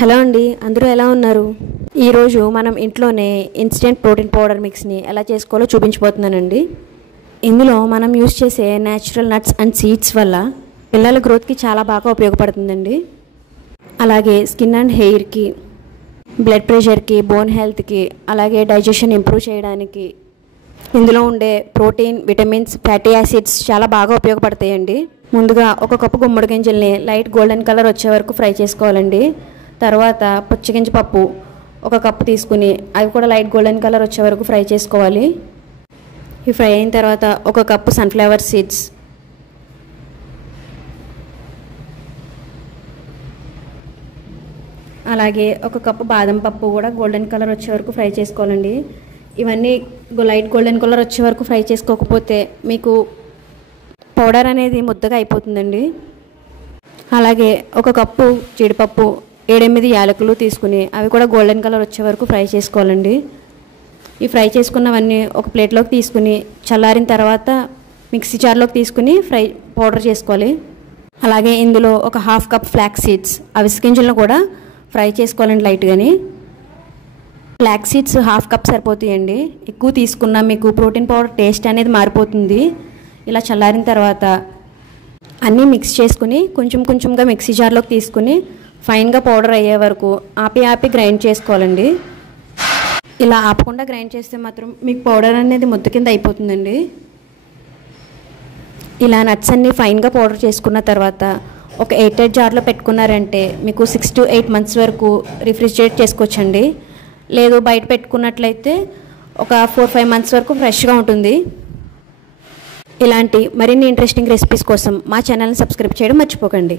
Hello అండి, అందరూ ఎలా ఉన్నారు? ఈరోజు మనం ఇంట్లోనే ఇన్స్టెంట్ ప్రోటీన్ పౌడర్ మిక్స్ని ఎలా చేసుకోవాలో చూపించబోతున్నానండి. ఇందులో మనం యూస్ చేసే న్యాచురల్ నట్స్ అండ్ సీడ్స్ వల్ల పిల్లల గ్రోత్కి చాలా బాగా ఉపయోగపడుతుందండి. అలాగే స్కిన్ అండ్ హెయిర్కి, బ్లడ్ ప్రెషర్కి, బోన్ హెల్త్కి, అలాగే డైజెషన్ ఇంప్రూవ్ చేయడానికి ఇందులో ఉండే ప్రోటీన్, విటమిన్స్, ఫ్యాటీ యాసిడ్స్ చాలా బాగా ఉపయోగపడతాయండి. ముందుగా ఒక కప్పు గుమ్మడి గింజల్ని లైట్ గోల్డెన్ కలర్ వచ్చే వరకు ఫ్రై చేసుకోవాలండి. తర్వాత పుచ్చగింజ పప్పు ఒక కప్పు తీసుకుని అవి కూడా లైట్ గోల్డెన్ కలర్ వచ్చే వరకు ఫ్రై చేసుకోవాలి. ఇవి ఫ్రై అయిన తర్వాత ఒక కప్పు సన్ఫ్లవర్ సీడ్స్, అలాగే ఒక కప్పు బాదం పప్పు కూడా గోల్డెన్ కలర్ వచ్చే వరకు ఫ్రై చేసుకోవాలండి. ఇవన్నీ లైట్ గోల్డెన్ కలర్ వచ్చే వరకు ఫ్రై చేసుకోకపోతే మీకు పౌడర్ అనేది ముద్దగా అయిపోతుందండి. అలాగే ఒక కప్పు జీడిపప్పు, 7-8 యాలకులు తీసుకుని అవి కూడా గోల్డెన్ కలర్ వచ్చే వరకు ఫ్రై చేసుకోవాలండి. ఈ ఫ్రై చేసుకున్నవన్నీ ఒక ప్లేట్లోకి తీసుకుని చల్లారిన తర్వాత మిక్సీ జార్లోకి తీసుకుని పౌడర్ చేసుకోవాలి. అలాగే ఇందులో ఒక 1/2 కప్ ఫ్లాక్స్ సీడ్స్, అవిసె గింజలను కూడా ఫ్రై చేసుకోవాలండి లైట్గాని. ఫ్లాక్స్ సీడ్స్ 1/2 కప్ సరిపోతాయండి. ఎక్కువ తీసుకున్నా మీకు ప్రోటీన్ పౌడర్ టేస్ట్ అనేది మారిపోతుంది. ఇలా చల్లారిన తర్వాత అన్నీ మిక్స్ చేసుకుని కొంచెం కొంచెంగా మిక్సీ జార్లోకి తీసుకుని ఫైన్గా పౌడర్ అయ్యే వరకు ఆపి గ్రైండ్ చేసుకోవాలండి. ఇలా ఆపకుండా గ్రైండ్ చేస్తే మాత్రం మీకు పౌడర్ అనేది ముద్ద కింద అయిపోతుందండి. ఇలా నట్స్ అన్నీ ఫైన్గా పౌడర్ చేసుకున్న తర్వాత ఒక ఎయిర్ జార్లో పెట్టుకున్నారంటే మీకు 6 to 8 months వరకు రిఫ్రిజిరేట్ చేసుకోవచ్చండి. లేదు బయట పెట్టుకున్నట్లయితే ఒక 4-5 months వరకు ఫ్రెష్గా ఉంటుంది. ఇలాంటి మరిన్ని ఇంట్రెస్టింగ్ రెసిపీస్ కోసం మా ఛానల్ని సబ్స్క్రైబ్ చేయడం మర్చిపోకండి.